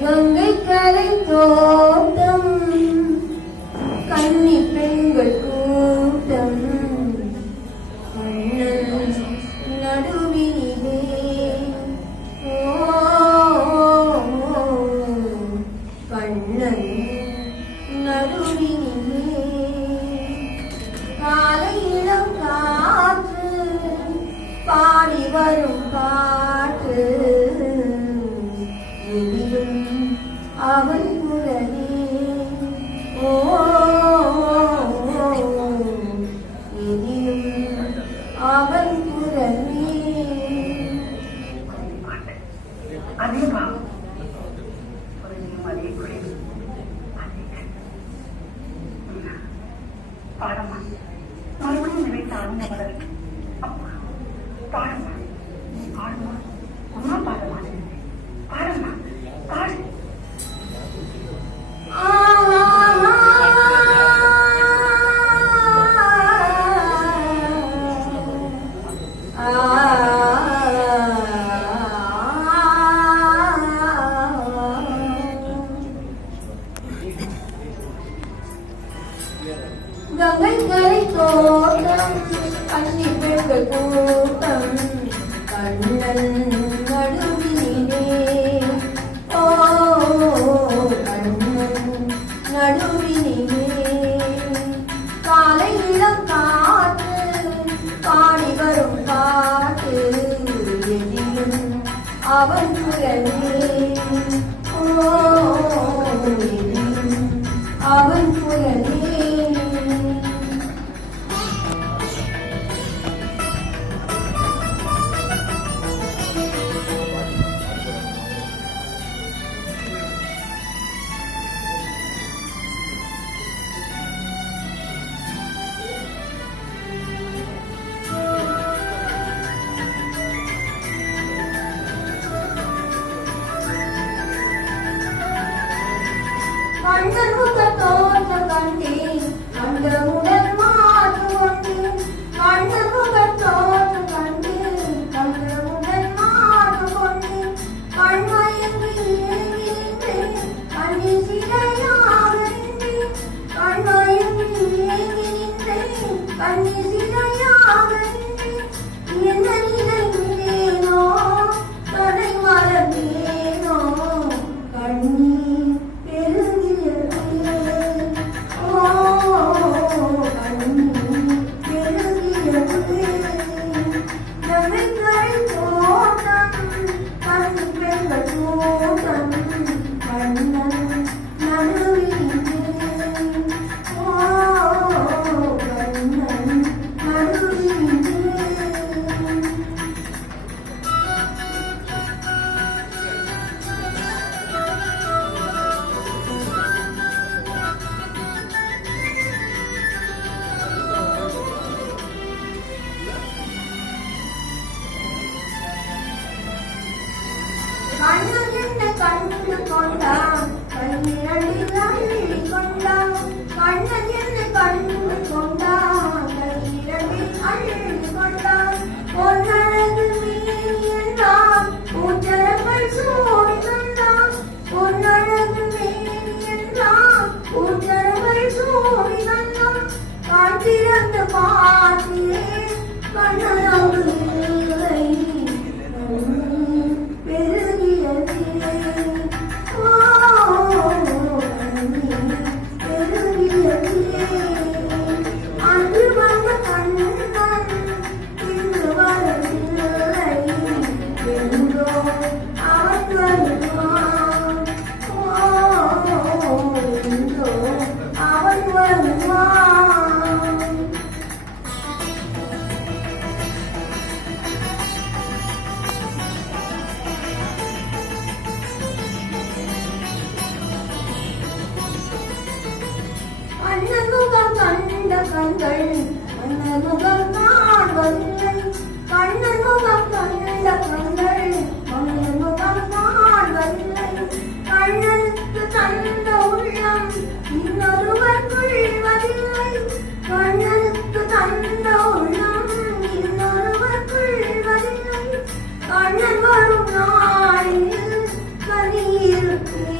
கங்கை கரை தோட்டம் கன்னி பெண்கள் கூட்டம் கண்ணன் நடுவினிலே கண்ணன் நடுவினிலே காலை இளம் காற்று பாடி வரும் பாட்டு எதிலும் அவன் குரலே எதிலும் அவன் குரலே அதே பாவம் அதே குறைவு பாடமா மறுபடியும் நினைத்த அந்த மலர் அப்பா பாடமா பாடமா அம்மா பாடமா பாடமா பாடு கங்கை கரை தோட்டம் கன்னி பெண்கள் கூட்டம் கண்ணன் நடுவினிலே கண்ணன் நடுவினிலே காலை இளம் காற்று பாடி வரும் பாட்டு எதிலும் அவன் குரலே எதிலும் அவன் குரலே கண்ணன் முதல் தோற்றம் கண்டேன் கண்டவுடன் மாற்று கொண்டேன் கண்ணன் முதல் தோற்றம் கண்டேன் கண்டவுடன் மாற்று கொண்டேன் கண்மயங்கி ஏங்கினேன் கண்ணில் சிலையாக நின்றேன் கண்மயங்கி ஏங்கினேன் கண்ணில் சிலையாக நின்றேன் என்ன நினைந்தேனோ தடை மறந்தேனோ கண்ணீர் கண்ணன் என்ன கண்டு கொண்டான் கண்ணிரண்டில் அள்ளி கொண்டான் கண்ணன் என்ன கண்டு கொண்டான் கண்ணிரண்டில் அள்ளி கொண்டான் பொன்னழகு மேனி என்றான் பூச்சரங்கள் சூடி தந்தான் பொன்னழகு மேனி என்றான் பூச்சரங்கள் சூடி தந்தான் கண் திறந்து பார்த்தேன் கண்ணனோடு இல்லை அன்று வந்த கண்ணன் இன்று வரவில்லை என்றோ அவன் வருவான் என்றோ அவன் வருவான் அண்ணனுகம் கண்ட கண்கள் அண்ணனுகம் காண்பதில்லை கண்ணனுகம் கண்ட கண்கள் அண்ணனுகம் காண்பதில்லை கண்ணனுக்கு தந்த உள்ளம் இன்னொருவர் கொள்வதில்லை கண்ணனுக்கு தந்த உள்ளம் இன்னொருவர் கொள்வதில்லை கண்ணன் வரும் நாளில் கனி இருக்கே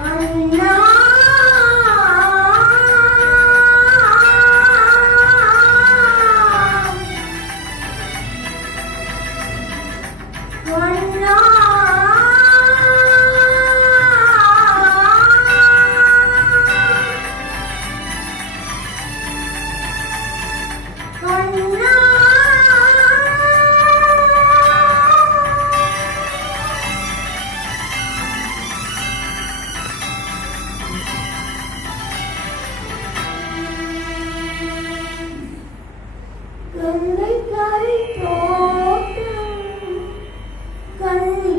கண்ணா கண்ணா கண்ணா கண்ணை கரை தோட்டம் கண்ணி